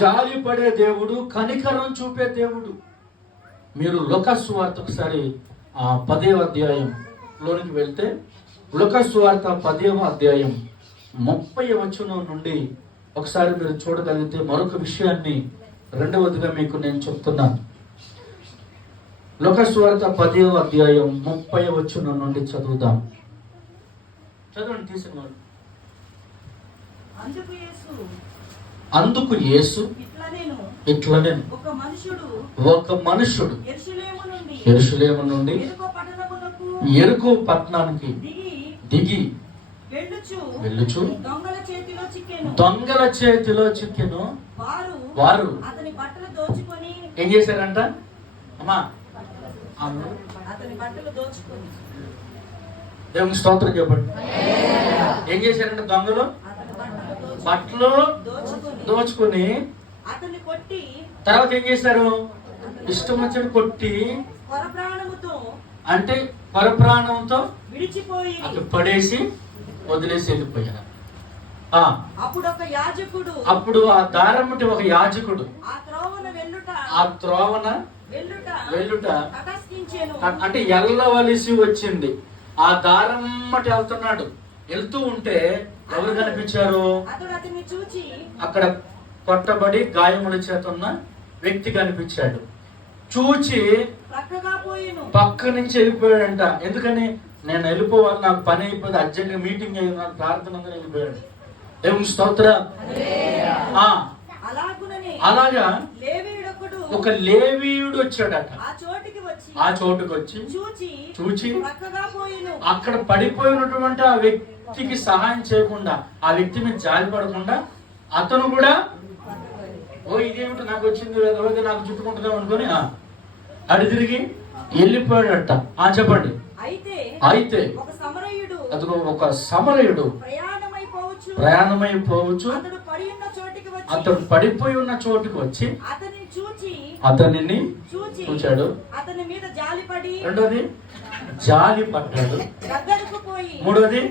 జాలి పడే దేవుడు, కనికరం చూపే దేవుడు. మీరు లూకా సువార్త ఒకసారి 10వ అధ్యాయంలోనికి వెళ్తే, లూకా సువార్త 10వ అధ్యాయం 30వ వచనం నుండి ఒకసారి మీరు చూడగలిగితే మరొక విషయాన్ని రెండవదిగా మీకు నేను చెప్తున్నాను. లూకా సువార్త 10వ అధ్యాయం 30వ వచనం నుండి చదువుదాం. చదవండి తీసుకున్నారు. అందుకు యేసు ఇట్లనేను ఒక మనుషుడు యెరూషలేము నుండి యెరికో పట్టణానికి దిగి వెళ్ళుచు దొంగల చేతిలో చిక్కెను. వారు ఏం చేశారంట? అమ్మా దేవునికి స్తోత్రం చెప్పండి. ఏం చేశారంటే దొంగలు బట్టలు దోచుకొని తర్వాత ఏం చేశారు? ఇష్టం వచ్చిన కొట్టి అంటే పరప్రాణంతో అక్కడ పడేసి వదిలేసి వెళ్ళిపోయారు. అప్పుడు ఆ దారమ్మటి ఒక యాజకుడు ఆ త్రోవన వెళ్ళుట అంటే వెళ్ళవలసి వచ్చింది. ఆ దారమ్మటి వెళ్తున్నాడు. వెళ్తూ ఉంటే ఎవరు కనిపించారు? అక్కడ కొట్టబడి గాయముల చేత ఉన్న వ్యక్తి కనిపించాడు. చూచి పక్క నుంచి వెళ్ళిపోయాడంట. ఎందుకని? నేను వెళ్ళిపోవాలి, నాకు పని అయిపోయింది, అర్జెంట్గా మీటింగ్ అయ్యింది, నాకు ప్రార్థన వెళ్ళిపోయాడు. దేవుని స్తోత్రం. అలాగా ఒక లేవీయుడు వచ్చాడట. ఆ చోటుకి వచ్చి చూచి అక్కడ పడిపోయినటువంటి ఆ వ్యక్తికి సహాయం చేయకుండా, ఆ వ్యక్తి మీద జాలి పడకుండా అతను కూడా ఇదేమిటి నాకు వచ్చింది, రోజు నాకు చుట్టుకుంటుందాం అనుకుని అడి తిరిగి వెళ్ళిపోయాడట. చెప్పండి. అయితే అతను ఒక సమరయుడు ప్రయాణమైపోవచ్చు అతడు పడిపోయి ఉన్న చోటుకి వచ్చి అతనిని చూచాడు. రెండోది జాలి పడ్డాడు. మూడోది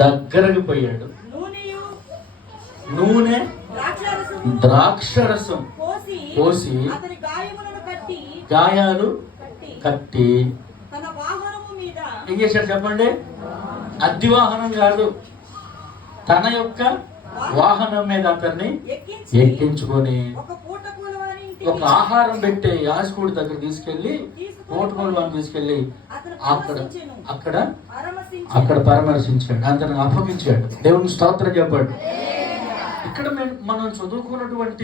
దగ్గరకు పోయాడు. నూనె ద్రాక్షరసం పోసి గాయాలు కట్టి ఏం చేశాడు చెప్పండి? అద్దె వాహనం కాదు, తన యొక్క వాహనం మీద అతన్ని ఎక్కించుకొని ఒక ఆహారం పెట్టే యాజకుడి దగ్గర తీసుకెళ్లి పూటకూలు తీసుకెళ్లి అక్కడ పరామర్శించాడు, అతను అప్పగించాడు. దేవుని స్తోత్రం చెప్పాడు. ఇక్కడ మనం చదువుకున్నటువంటి